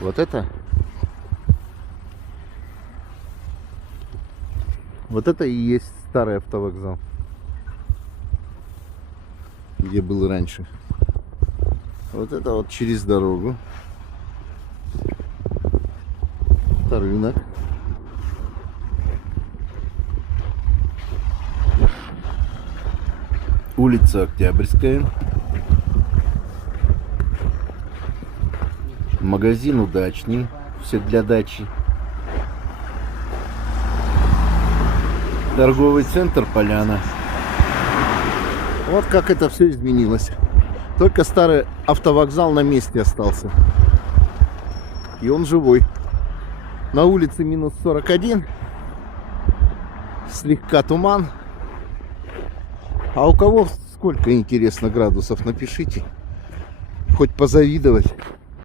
Вот это? Вот это и есть старый автовокзал, где был раньше. Вот это вот через дорогу. Это рынок. Улица Октябрьская. Магазин Удачный. Все для дачи. Торговый центр Поляна. Вот как это все изменилось. Только старый автовокзал на месте остался. И он живой. На улице минус 41. Слегка туман. А у кого сколько, интересно, градусов? Напишите. Хоть позавидовать.